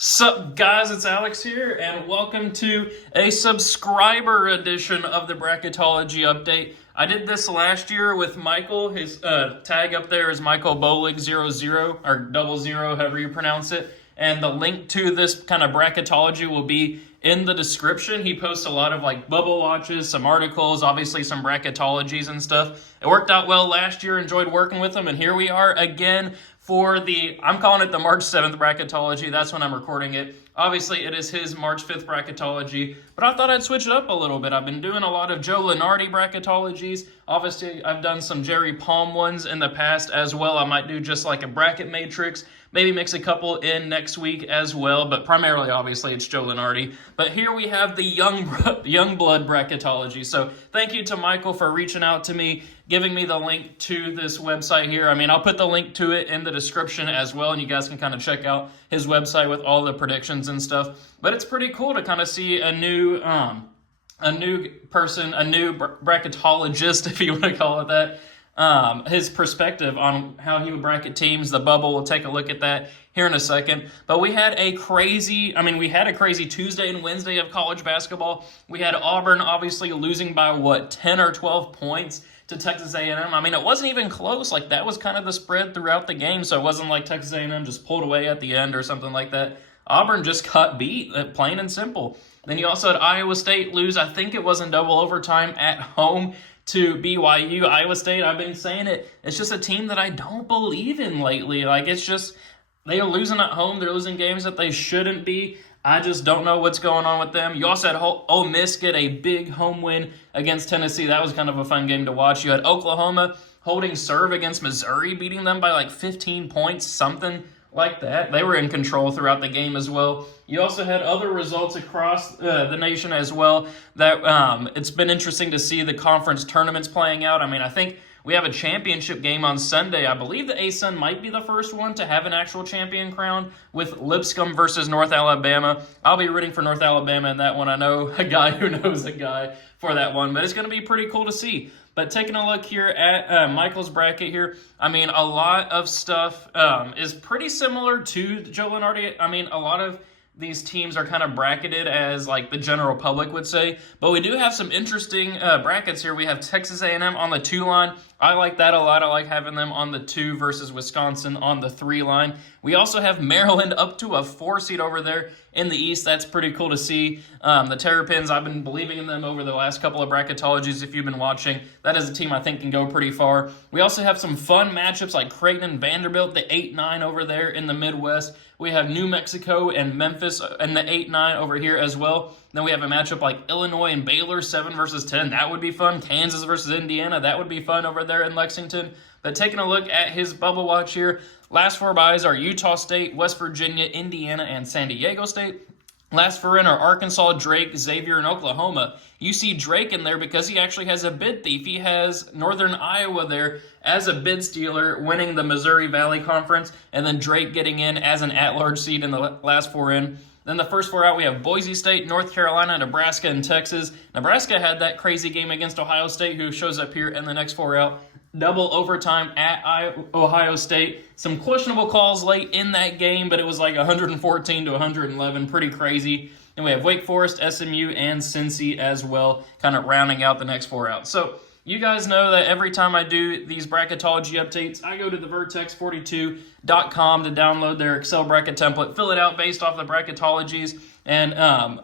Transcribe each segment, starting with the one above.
Sup guys, it's Alex here, and welcome to a subscriber edition of the Bracketology update. I did this last year with Michael. His tag up there is Michael Bolig00 or 00, however you pronounce it. And the link to this kind of bracketology will be in the description. He posts a lot of like bubble watches, some articles, obviously some bracketologies and stuff. It worked out well last year, enjoyed working with him, and here we are again for I'm calling it the March 7th bracketology. That's when I'm recording it. Obviously, it is his March 5th bracketology, but I thought I'd switch it up a little bit. I've been doing a lot of Joe Lenardi bracketologies. Obviously, I've done some Jerry Palm ones in the past as well. I might do just like a bracket matrix, maybe mix a couple in next week as well, but primarily, obviously, it's Joe Lenardi. But here we have the young blood bracketology. So thank you to Michael for reaching out to me, giving me the link to this website here. I mean, I'll put the link to it in the description as well, and you guys can kind of check out his website with all the predictions and stuff. But it's pretty cool to kind of see a new person, a new bracketologist, if you want to call it that, his perspective on how he would bracket teams, the bubble. We'll take a look at that here in a second. But we had a crazy Tuesday and Wednesday of college basketball. We had Auburn obviously losing by 10 or 12 points to Texas A&M. I mean, it wasn't even close. Like, that was kind of the spread throughout the game, so it wasn't like Texas A&M just pulled away at the end or something like that. Auburn just got beat, plain and simple. Then you also had Iowa State lose, I think it was in double overtime at home to BYU. Iowa State, I've been saying it, it's just a team that I don't believe in lately. Like, it's just, they are losing at home. They're losing games that they shouldn't be. I just don't know what's going on with them. You also had Ole Miss get a big home win against Tennessee. That was kind of a fun game to watch. You had Oklahoma holding serve against Missouri, beating them by like 15 points, something like that. They were in control throughout the game as well. You also had other results across the nation as well that it's been interesting to see the conference tournaments playing out. I mean, I think we have a championship game on Sunday. I believe the ASUN might be the first one to have an actual champion crown with Lipscomb versus North Alabama. I'll be rooting for North Alabama in that one. I know a guy who knows a guy for that one, but it's going to be pretty cool to see. But taking a look here at Michael's bracket here, I mean, a lot of stuff is pretty similar to Joe Lenardi. I mean, a lot of these teams are kind of bracketed as like the general public would say, but we do have some interesting brackets here. We have Texas A&M on the 2 line. I like that a lot. I like having them on the 2 versus Wisconsin on the 3 line. We also have Maryland up to a 4 seed over there in the East. That's pretty cool to see. The Terrapins, I've been believing in them over the last couple of bracketologies if you've been watching. That is a team I think can go pretty far. We also have some fun matchups like Creighton and Vanderbilt, the 8-9 over there in the Midwest. We have New Mexico and Memphis and the 8-9 over here as well. Then we have a matchup like Illinois and Baylor, 7 versus 10. That would be fun. Kansas versus Indiana. That would be fun over there in Lexington. But taking a look at his bubble watch here, last 4 byes are Utah State, West Virginia, Indiana, and San Diego State. Last 4 in are Arkansas, Drake, Xavier, and Oklahoma. You see Drake in there because he actually has a bid thief. He has Northern Iowa there as a bid stealer, winning the Missouri Valley Conference, and then Drake getting in as an at-large seed in the last 4 in. Then the first 4 out, we have Boise State, North Carolina, Nebraska, and Texas. Nebraska had that crazy game against Ohio State, who shows up here in the next 4 out. Double overtime at Ohio State. Some questionable calls late in that game, but it was like 114 to 111. Pretty crazy. And we have Wake Forest, SMU, and Cincy as well, kind of rounding out the next 4 out. So you guys know that every time I do these bracketology updates, I go to the vertex42.com to download their Excel bracket template, fill it out based off the bracketologies. And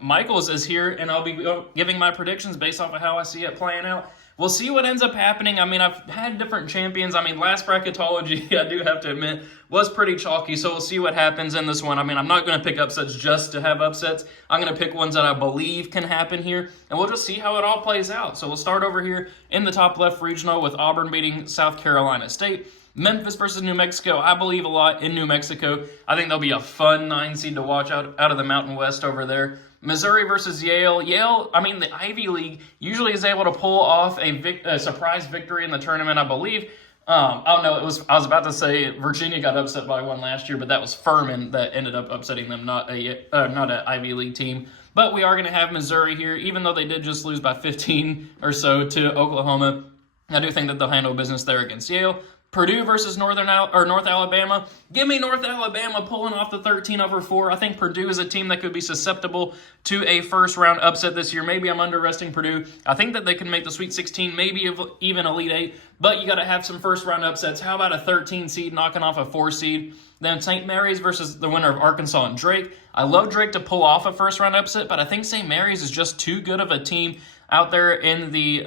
Michael's is here, and I'll be giving my predictions based off of how I see it playing out. We'll see what ends up happening. I mean, I've had different champions. I mean, last bracketology, I do have to admit, was pretty chalky, so we'll see what happens in this one. I mean, I'm not going to pick upsets just to have upsets. I'm going to pick ones that I believe can happen here, and we'll just see how it all plays out. So we'll start over here in the top left regional with Auburn beating South Carolina State. Memphis versus New Mexico. I believe a lot in New Mexico. I think they'll be a fun 9 seed to watch out of the Mountain West over there. Missouri versus Yale. Yale, I mean, the Ivy League usually is able to pull off a surprise victory in the tournament, I believe. I was about to say Virginia got upset by one last year, but that was Furman that ended up upsetting them, not an Ivy League team. But we are going to have Missouri here, even though they did just lose by 15 or so to Oklahoma. I do think that they'll handle business there against Yale. Purdue versus North Alabama. Give me North Alabama pulling off the 13/4. I think Purdue is a team that could be susceptible to a first-round upset this year. Maybe I'm under-resting Purdue. I think that they can make the Sweet 16, maybe even Elite 8, but you got to have some first-round upsets. How about a 13 seed knocking off a 4 seed? Then St. Mary's versus the winner of Arkansas and Drake. I love Drake to pull off a first-round upset, but I think St. Mary's is just too good of a team out there in the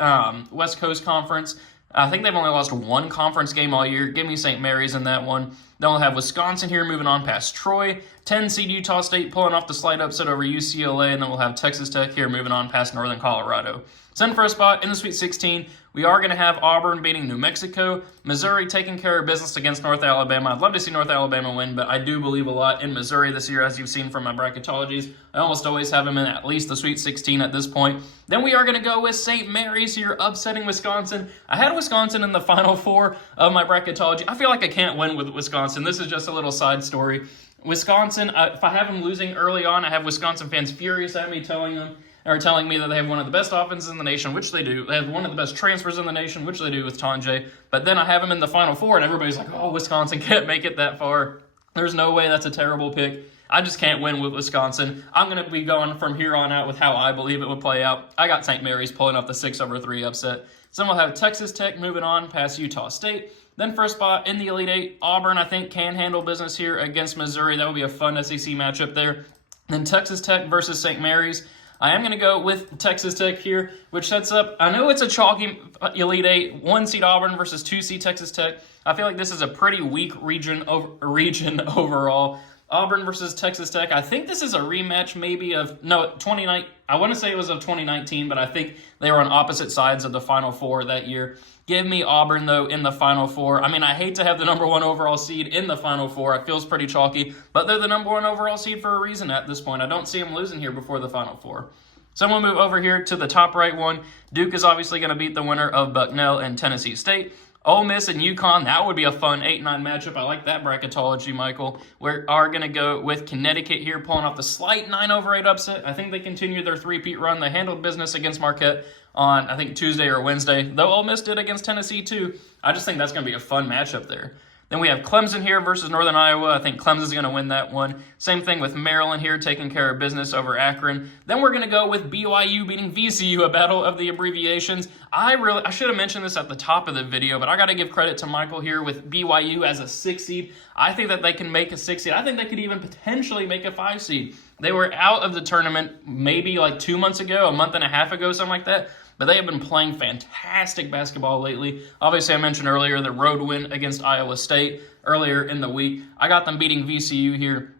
West Coast Conference. I think they've only lost one conference game all year. Give me St. Mary's in that one. Then we'll have Wisconsin here moving on past Troy. 10 seed Utah State pulling off the slight upset over UCLA. And then we'll have Texas Tech here moving on past Northern Colorado. So then for a spot in the Sweet 16, we are going to have Auburn beating New Mexico, Missouri taking care of business against North Alabama. I'd love to see North Alabama win, but I do believe a lot in Missouri this year, as you've seen from my bracketologies. I almost always have them in at least the Sweet 16 at this point. Then we are going to go with St. Mary's here, upsetting Wisconsin. I had Wisconsin in the Final Four of my bracketology. I feel like I can't win with Wisconsin. This is just a little side story. Wisconsin, if I have them losing early on, I have Wisconsin fans furious at me telling me that they have one of the best offenses in the nation, which they do. They have one of the best transfers in the nation, which they do with Tanjay. But then I have them in the Final Four, and everybody's like, oh, Wisconsin can't make it that far. There's no way that's a terrible pick. I just can't win with Wisconsin. I'm going to be going from here on out with how I believe it would play out. I got St. Mary's pulling off the 6/3 upset. So then we'll have Texas Tech moving on past Utah State. Then for a spot in the Elite Eight, Auburn, I think, can handle business here against Missouri. That would be a fun SEC matchup there. Then Texas Tech versus St. Mary's. I am going to go with Texas Tech here, which sets up, I know it's a chalky Elite Eight, 1 seed Auburn versus 2 seed Texas Tech. I feel like this is a pretty weak region overall. Auburn versus Texas Tech. I think this is a rematch maybe of, no, 29. I want to say it was of 2019, but I think they were on opposite sides of the Final Four that year. Give me Auburn, though, in the Final Four. I mean, I hate to have the number 1 overall seed in the Final Four. It feels pretty chalky, but they're the number 1 overall seed for a reason at this point. I don't see them losing here before the Final Four. So I'm going to move over here to the top right one. Duke is obviously going to beat the winner of Bucknell and Tennessee State. Ole Miss and UConn, that would be a fun 8-9 matchup. I like that bracketology, Michael. We are going to go with Connecticut here, pulling off the slight 9/8 upset. I think they continue their three-peat run. They handled business against Marquette on, I think, Tuesday or Wednesday, though Ole Miss did against Tennessee too. I just think that's going to be a fun matchup there. Then we have Clemson here versus Northern Iowa. I think Clemson's going to win that one. Same thing with Maryland here, taking care of business over Akron. Then we're going to go with BYU beating VCU, a battle of the abbreviations. I should have mentioned this at the top of the video, but I got to give credit to Michael here with BYU as a 6 seed. I think that they can make a 6 seed. I think they could even potentially make a 5 seed. They were out of the tournament maybe like 2 months ago, a month and a half ago, something like that. But they have been playing fantastic basketball lately. Obviously, I mentioned earlier the road win against Iowa State earlier in the week. I got them beating VCU here.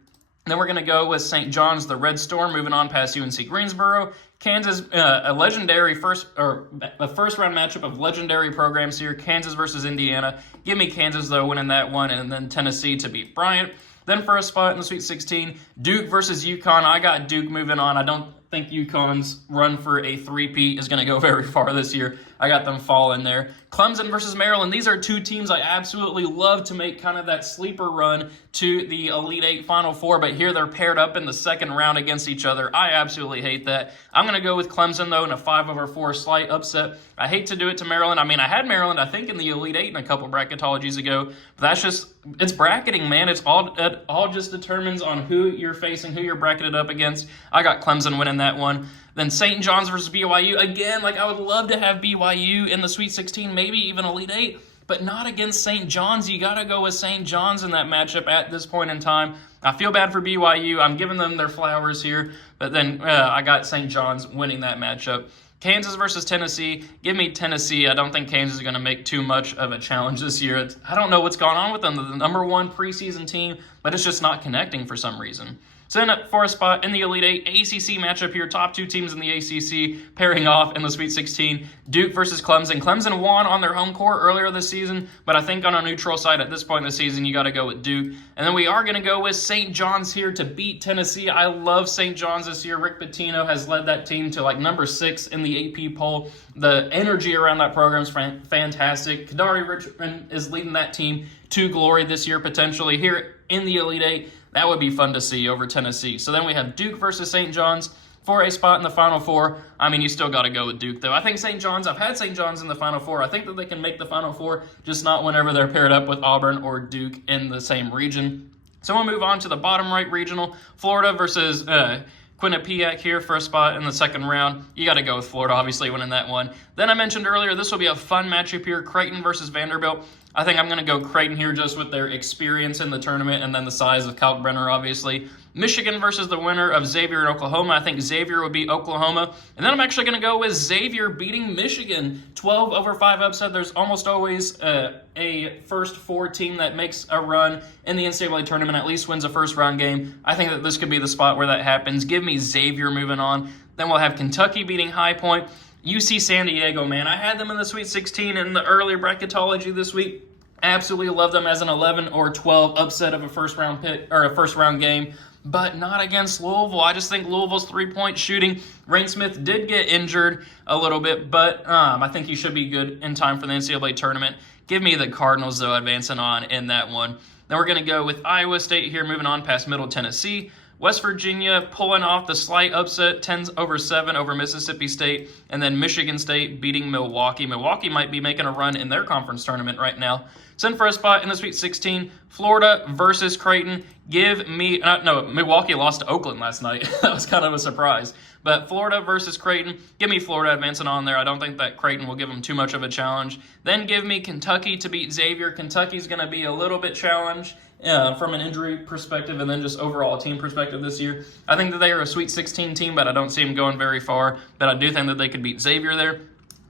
Then we're going to go with St. John's, the Red Storm, moving on past UNC Greensboro. Kansas, a legendary first-round matchup of legendary programs here. Kansas versus Indiana. Give me Kansas, though, winning that one, and then Tennessee to beat Bryant. Then for a spot in the Sweet 16, Duke versus UConn. I got Duke moving on. I don't think UConn's run for a three-peat is going to go very far this year. I got them falling there. Clemson versus Maryland. These are two teams I absolutely love to make kind of that sleeper run to the Elite Eight Final Four, but here they're paired up in the second round against each other. I absolutely hate that. I'm going to go with Clemson, though, in a 5/4 slight upset. I hate to do it to Maryland. I mean, I had Maryland, I think, in the Elite Eight in a couple bracketologies ago, but that's just, it's bracketing, man. It all just determines on who you're facing, who you're bracketed up against. I got Clemson winning that one. Then St. John's versus BYU. Again, like, I would love to have BYU in the Sweet 16, maybe even Elite 8, but not against St. John's. You got to go with St. John's in that matchup at this point in time. I feel bad for BYU. I'm giving them their flowers here, but then I got St. John's winning that matchup. Kansas versus Tennessee. Give me Tennessee. I don't think Kansas is going to make too much of a challenge this year. I don't know what's going on with them. They're the number 1 preseason team, but it's just not connecting for some reason. So then for a spot in the Elite Eight, ACC matchup here, top 2 teams in the ACC pairing off in the Sweet 16, Duke versus Clemson. Clemson won on their home court earlier this season, but I think on a neutral site at this point in the season, you got to go with Duke. And then we are going to go with St. John's here to beat Tennessee. I love St. John's this year. Rick Pitino has led that team to like number 6 in the AP poll. The energy around that program is fantastic. Kadari Richmond is leading that team to glory this year potentially here in the Elite Eight. That would be fun to see over Tennessee. So then we have Duke versus St. John's. for a spot in the Final Four, I mean, you still got to go with Duke, though. I think St. John's, I've had St. John's in the Final Four. I think that they can make the Final Four, just not whenever they're paired up with Auburn or Duke in the same region. So we'll move on to the bottom right regional, Florida versus Quinnipiac here for a spot in the second round. You got to go with Florida, obviously, winning that one. Then I mentioned earlier, this will be a fun matchup here, Creighton versus Vanderbilt. I think I'm going to go Creighton here just with their experience in the tournament and then the size of Kalkbrenner, obviously. Michigan versus the winner of Xavier and Oklahoma. I think Xavier would beat Oklahoma. And then I'm actually going to go with Xavier beating Michigan. 12/5 upset. There's almost always a first four team that makes a run in the NCAA tournament, at least wins a first round game. I think that this could be the spot where that happens. Give me Xavier moving on. Then we'll have Kentucky beating High Point. UC San Diego, man. I had them in the Sweet 16 in the earlier bracketology this week. Absolutely love them as an 11 or 12 upset of a first round pick or a first round game, but not against Louisville. I just think Louisville's 3-point shooting. Rain Smith did get injured a little bit, but I think he should be good in time for the NCAA tournament. Give me the Cardinals, though, advancing on in that one. Then we're going to go with Iowa State here, moving on past Middle Tennessee. West Virginia pulling off the slight upset, 10/7 over Mississippi State, and then Michigan State beating Milwaukee. Milwaukee might be making a run in their conference tournament right now. Send for a spot in the Sweet 16, Florida versus Creighton. Give me, Milwaukee lost to Oakland last night. That was kind of a surprise. But Florida versus Creighton, give me Florida advancing on there. I don't think that Creighton will give them too much of a challenge. Then give me Kentucky to beat Xavier. Kentucky's going to be a little bit challenged from an injury perspective and then just overall team perspective this year. I think that they are a Sweet 16 team, but I don't see them going very far. But I do think that they could beat Xavier there.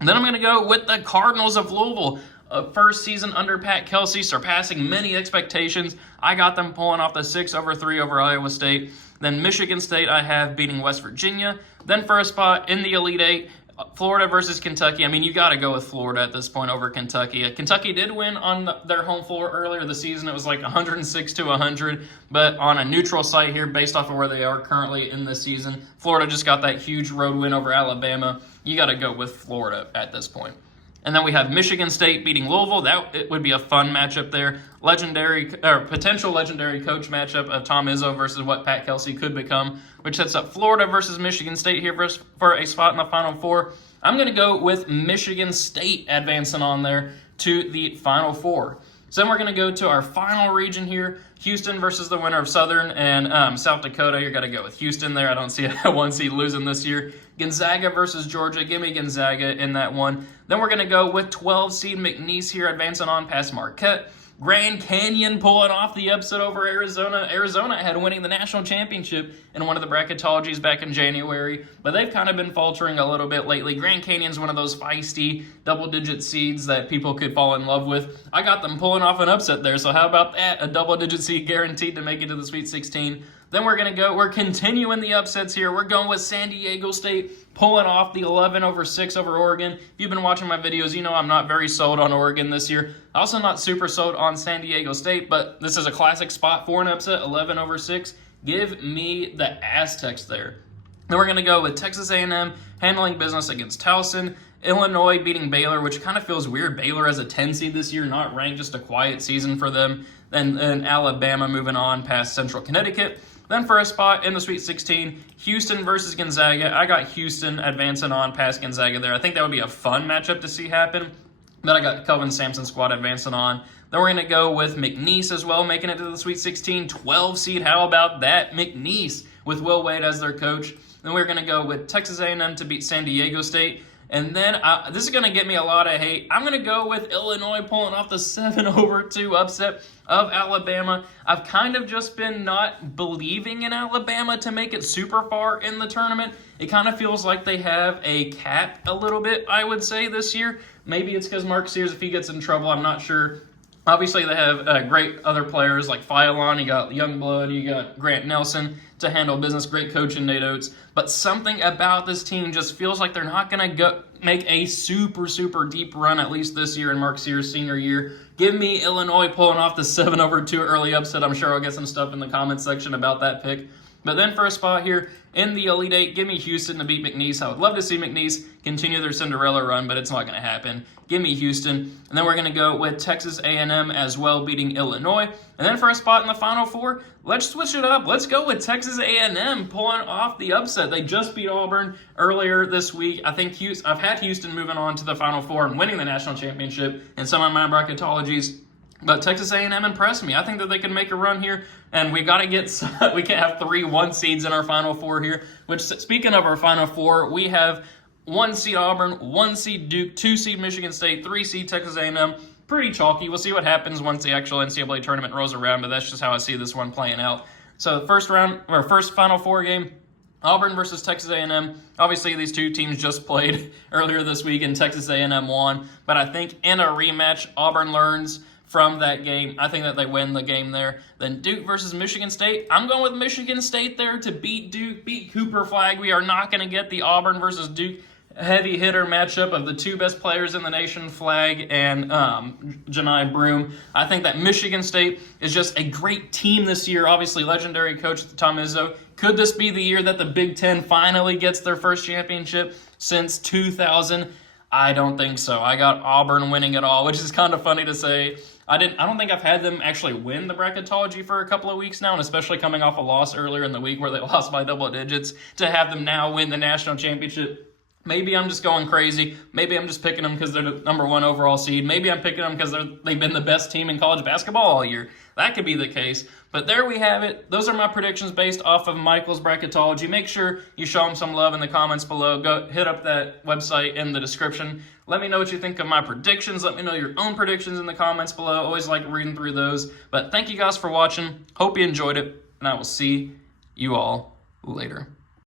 And then I'm going to go with the Cardinals of Louisville. First season under Pat Kelsey, surpassing many expectations. I got them pulling off the 6/3 over Iowa State. Then Michigan State I have beating West Virginia. Then for a spot in the Elite Eight, Florida versus Kentucky. I mean, you got to go with Florida at this point over Kentucky. Kentucky did win on their home floor earlier this season. It was like 106-100, but on a neutral site here based off of where they are currently in this season, Florida just got that huge road win over Alabama. You got to go with Florida at this point. And then we have Michigan State beating Louisville. It would be a fun matchup there. Potential legendary coach matchup of Tom Izzo versus what Pat Kelsey could become, which sets up Florida versus Michigan State here for a spot in the Final Four. I'm going to go with Michigan State advancing on there to the Final Four. So then we're going to go to our final region here, Houston versus the winner of Southern and South Dakota. You're going to go with Houston there. I don't see a one seed losing this year. Gonzaga versus Georgia. Give me Gonzaga in that one. Then we're going to go with 12 seed McNeese here, advancing on past Marquette. Grand Canyon pulling off the upset over Arizona. Arizona had winning the national championship in one of the bracketologies back in January, but they've kind of been faltering a little bit lately. Grand Canyon's one of those feisty double-digit seeds that people could fall in love with. I got them pulling off an upset there, so how about that? A double-digit seed guaranteed to make it to the Sweet 16. Then we're continuing the upsets here. We're going with San Diego State pulling off the 11/6 over Oregon. If you've been watching my videos, you know I'm not very sold on Oregon this year. Also not super sold on San Diego State, but this is a classic spot for an upset, 11/6. Give me the Aztecs there. Then we're going to go with Texas A&M handling business against Towson. Illinois beating Baylor, which kind of feels weird. Baylor as a 10 seed this year, not ranked, just a quiet season for them. Then Alabama moving on past Central Connecticut. Then for a spot in the Sweet 16, Houston versus Gonzaga. I got Houston advancing on past Gonzaga there. I think that would be a fun matchup to see happen. Then I got Kelvin Sampson's squad advancing on. Then we're going to go with McNeese as well, making it to the Sweet 16, 12 seed. How about that? McNeese with Will Wade as their coach. Then we're going to go with Texas A&M to beat San Diego State. And then, this is going to get me a lot of hate. I'm going to go with Illinois pulling off the 7/2 upset of Alabama. I've kind of just been not believing in Alabama to make it super far in the tournament. It kind of feels like they have a cap a little bit, I would say, this year. Maybe it's because Mark Sears, if he gets in trouble, I'm not sure. Obviously, they have great other players like Philon, you got Youngblood, you got Grant Nelson to handle business, great coach in Nate Oates. But something about this team just feels like they're not going to make a super, super deep run, at least this year in Mark Sears' senior year. Give me Illinois pulling off the 7/2 early upset. I'm sure I'll get some stuff in the comments section about that pick. But then for a spot here in the Elite Eight, give me Houston to beat McNeese. I would love to see McNeese continue their Cinderella run, but it's not going to happen. Give me Houston. And then we're going to go with Texas A&M as well, beating Illinois. And then for a spot in the Final Four, let's switch it up. Let's go with Texas A&M pulling off the upset. They just beat Auburn earlier this week. I think I've had Houston moving on to the Final Four and winning the national championship in some of my bracketologies. But Texas A&M impressed me. I think that they can make a run here, and we got to we can't have 3 1 seeds in our Final Four here. Which, speaking of our Final Four, we have 1 seed Auburn, 1 seed Duke, 2 seed Michigan State, 3 seed Texas A&M. Pretty chalky. We'll see what happens once the actual NCAA tournament rolls around, but that's just how I see this one playing out. So first Final Four game, Auburn versus Texas A&M. Obviously, these two teams just played earlier this week, and Texas A&M won. But I think in a rematch, Auburn learns from that game. I think that they win the game there. Then Duke versus Michigan State. I'm going with Michigan State there to beat Duke, beat Cooper Flag. We are not going to get the Auburn versus Duke heavy hitter matchup of the 2 best players in the nation, Flag and Janai Broome. I think that Michigan State is just a great team this year. Obviously, legendary coach Tom Izzo. Could this be the year that the Big Ten finally gets their first championship since 2000? I don't think so. I got Auburn winning it all, which is kind of funny to say. I don't think I've had them actually win the bracketology for a couple of weeks now, and especially coming off a loss earlier in the week where they lost by double digits, to have them now win the national championship. Maybe I'm just going crazy. Maybe I'm just picking them because they're the number 1 overall seed. Maybe I'm picking them because they've been the best team in college basketball all year. That could be the case. But there we have it. Those are my predictions based off of Michael's bracketology. Make sure you show him some love in the comments below. Go hit up that website in the description. Let me know what you think of my predictions. Let me know your own predictions in the comments below. Always like reading through those. But thank you guys for watching. Hope you enjoyed it, and I will see you all later.